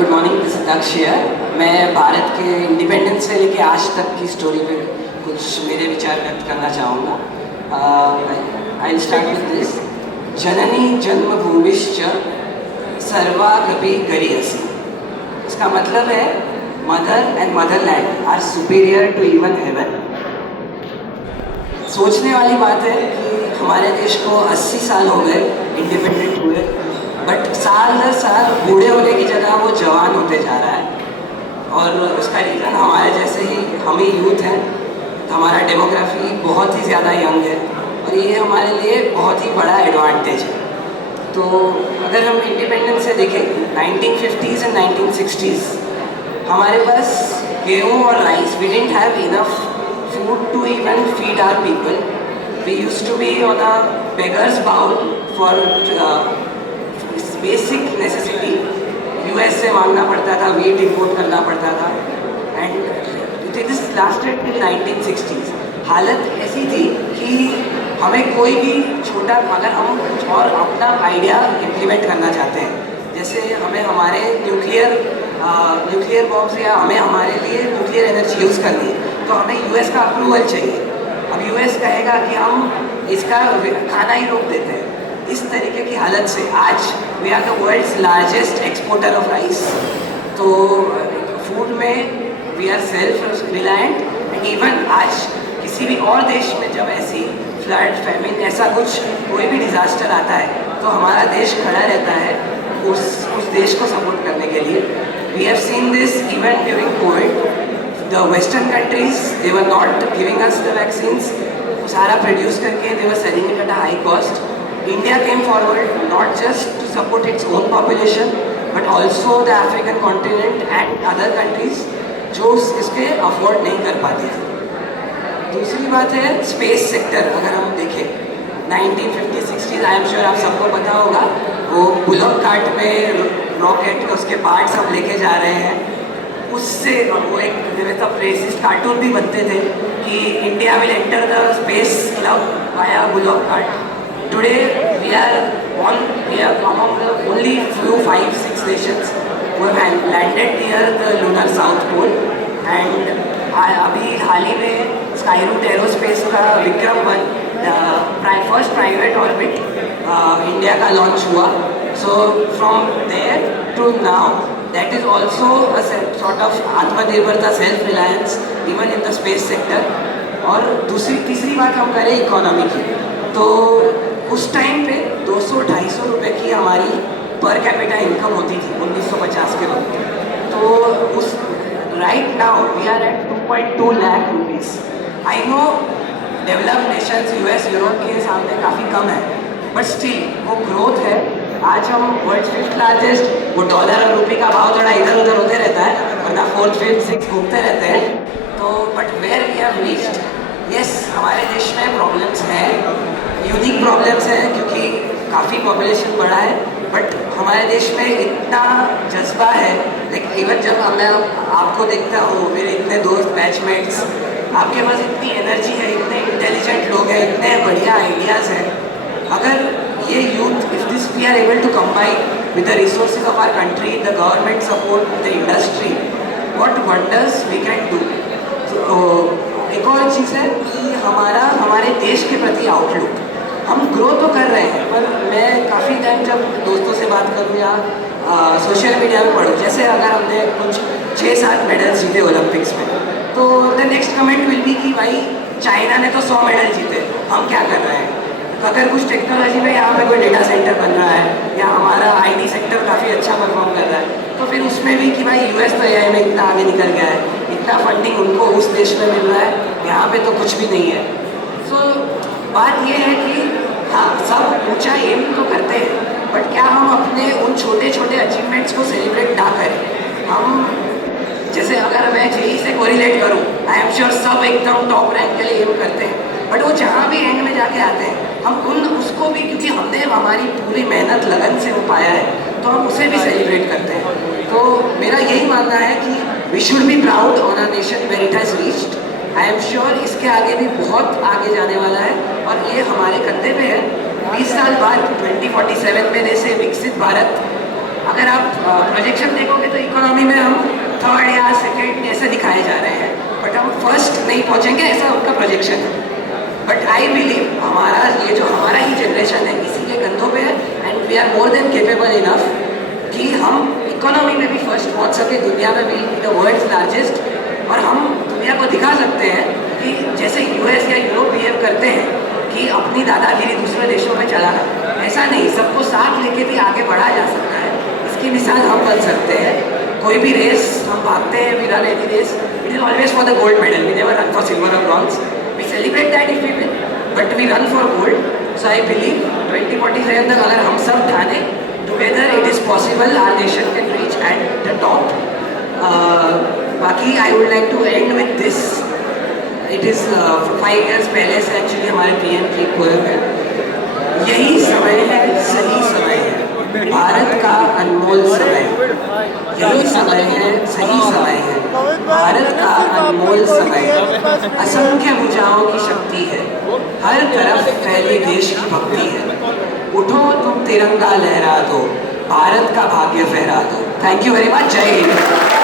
Good morning, this is Daksh here. मैं भारत के independence से लेके आज तक की स्टोरी पे कुछ मेरे विचार व्यक्त करना चाहूँगा। I start with this. जननी जन्मभूमिश्च सर्वागपि गरीयसी। इसका मतलब है mother and motherland are superior to even heaven. सोचने वाली बात है कि हमारे देश को 80 साल हो गए इंडिपेंडेंट हुए, बट साल दर साल बूढ़े होने की जगह वो जवान होते जा रहा है। और उसका रीज़न हमारे जैसे ही हम ही यूथ हैं, हमारा डेमोग्राफी बहुत ही ज़्यादा यंग है और ये हमारे लिए बहुत ही बड़ा एडवांटेज है। तो अगर हम इंडिपेंडेंस से देखें 1950s एंड 1960s, हमारे पास गेहूँ और rice, we didn't have enough food to even feed our people. We used to be on a beggar's bowl for basic necessity. US से मांगना पड़ता था, wheat import करना पड़ता था, and this lasted till 1960s. हालत ऐसी थी कि हमें कोई भी छोटा, अगर हम कुछ और अपना आइडिया इम्प्लीमेंट करना चाहते हैं, जैसे हमें हमारे न्यूक्लियर बॉम्ब्स या हमें हमारे लिए न्यूक्लियर एनर्जी यूज़ करनी है, तो हमें यूएस का अप्रूवल चाहिए। अब यूएस कहेगा कि हम इसका खाना ही रोक देते हैं। इस तरीके की हालत से आज we are the world's largest exporter of rice. तो फूड में we are self reliant. And even आज किसी भी और देश में जब ऐसी फ्लड, फैमिन, ऐसा कुछ कोई भी डिज़ास्टर आता है, तो हमारा देश खड़ा रहता है उस देश को सपोर्ट करने के लिए। We have seen this even during Covid. The Western countries, they were not giving us the vaccines. सारा produce करके they were selling it at a high cost. India came forward not just to support its own population, but also the African continent and other countries जो इसके afford नहीं कर पाते थे। दूसरी बात है स्पेस सेक्टर। अगर हम देखें 1950-60s, आई एम श्योर आप सबको पता होगा, वो बुलॉक कार्ट में रॉकेट उसके पार्ट्स हम लेके जा रहे हैं। उससे वो एक रेसिस्ट कार्टून भी बनते थे कि India will enter the space club via bullock cart. Today we are among the only few 5-6 nations who have landed near the lunar south pole. And अभी हाल ही में स्काईरूट एरोस्पेस का विक्रम-1 फर्स्ट प्राइवेट ऑर्बिट इंडिया का launch हुआ। So from there to now that is also a sort of आत्मनिर्भरता, self reliance even in the space sector. और तीसरी बात हम करें इकोनॉमी की, तो उस टाइम पे 200-250 रुपये की हमारी पर कैपिटा इनकम होती थी 1950 के वक्त। तो उस right now we are at 2.2 lakh rupees. I know developed nations US, Europe के सामने काफ़ी कम है, बट स्टिल वो ग्रोथ है। आज हम वर्ल्ड 5th लार्जेस्ट, वो डॉलर और रुपये का भाव थोड़ा इधर उधर होते रहता है, वरना 4th, 5th, 6th घूमते रहते हैं। तो but where we have reached, yes हमारे देश में प्रॉब्लम्स हैं, यूनिक प्रॉब्लम्स हैं क्योंकि काफ़ी पॉपुलेशन बढ़ा है, बट हमारे देश में इतना जज्बा है। लाइक इवन जब मैं आपको देखता हूँ, मेरे इतने दोस्त, बैचमेट्स, आपके पास इतनी एनर्जी है, इतने इंटेलिजेंट लोग हैं, इतने बढ़िया आइडियाज़ हैं। अगर ये youth, if this we are able to combine with the resources of our country, the government support, the industry, what wonders we can do. तो एक और चीज़ है कि हमारे देश के प्रति आउटलुक, हम ग्रो तो कर रहे हैं, पर मैं काफ़ी टाइम जब दोस्तों से बात करूँ या सोशल मीडिया में पढ़ूँ, जैसे अगर हमने कुछ 6-7 मेडल्स जीते ओलंपिक्स में, तो the next comment will be कि भाई चाइना ने तो 100 मेडल जीते, हम क्या कर रहे हैं। तो अगर कुछ टेक्नोलॉजी में यहाँ पे कोई डेटा सेंटर बन रहा है या हमारा आईटी सेक्टर काफ़ी अच्छा परफॉर्म कर रहा है, तो फिर उसमें भी कि भाई यूएस तो एआई में इतना आगे निकल गया है, इतना फंडिंग उनको उस देश में मिल रहा है, यहाँ पे तो कुछ भी नहीं है। सो बात ये है कि हाँ, सब ऊंचा एम तो करते हैं, बट क्या हम अपने उन छोटे छोटे अचीवमेंट्स को सेलिब्रेट ना करें। हम जैसे अगर मैं जेई से कोरिलेट करूँ, आई एम श्योर सब एकदम टॉप रैंक के लिए एम करते हैं, बट वो जहाँ भी एंड में जाके आते हैं, हम उसको भी, क्योंकि हमने हमारी पूरी मेहनत लगन से वो पाया है, तो हम उसे भी सेलिब्रेट करते हैं। तो मेरा यही मानना है कि we should be proud on a nation where it has reached. I am sure इसके आगे भी बहुत आगे जाने वाला है और ये हमारे कंधे पे है। 20 साल बाद 2047 में जैसे विकसित भारत अगर आप प्रोजेक्शन देखोगे तो इकोनॉमी में हम थर्ड या सेकेंड ऐसे दिखाए जा रहे हैं, बट हम फर्स्ट नहीं पहुंचेंगे, ऐसा उनका प्रोजेक्शन है। बट आई बिलीव हमारा ये जो हमारा ही जनरेशन है इसी के कंधों पे है, and we are more than capable enough कि हम इकोनॉमी में भी फर्स्ट पहुंच सके, दुनिया में भी द वर्ल्ड्स लार्जेस्ट, और हम दुनिया को दिखा सकते हैं कि जैसे यूएस या यूरोप बिहेव करते हैं कि अपनी दादागिरी दूसरे देशों में चलाना, ऐसा नहीं, सबको साथ लेके भी आगे बढ़ा जा सकता है। इसकी मिसाल हम बन सकते हैं। कोई भी रेस हम भागते हैं, we run any race, it is always for the gold medal, we never run for silver और bronze, we celebrate that if we win, but we run for gold. So I believe 2047 तक अगर हम सब ठाने together, it is possible, our nation can reach at the top. बाकी I would like to end with this, it is 5 years पहले से actually हमारे PM की कोयल है, यही समय है, सही समय है, भारत का अनमोल समय, यही समय है, सही समय है, भारत का अनमोल समय, असंख्य भुजाओं की शक्ति है, हर तरफ फैली देश की भक्ति है, उठो तुम तिरंगा लहरा दो, भारत का भाग्य फहरा दो। थैंक यू वेरी मच, जय हिंद।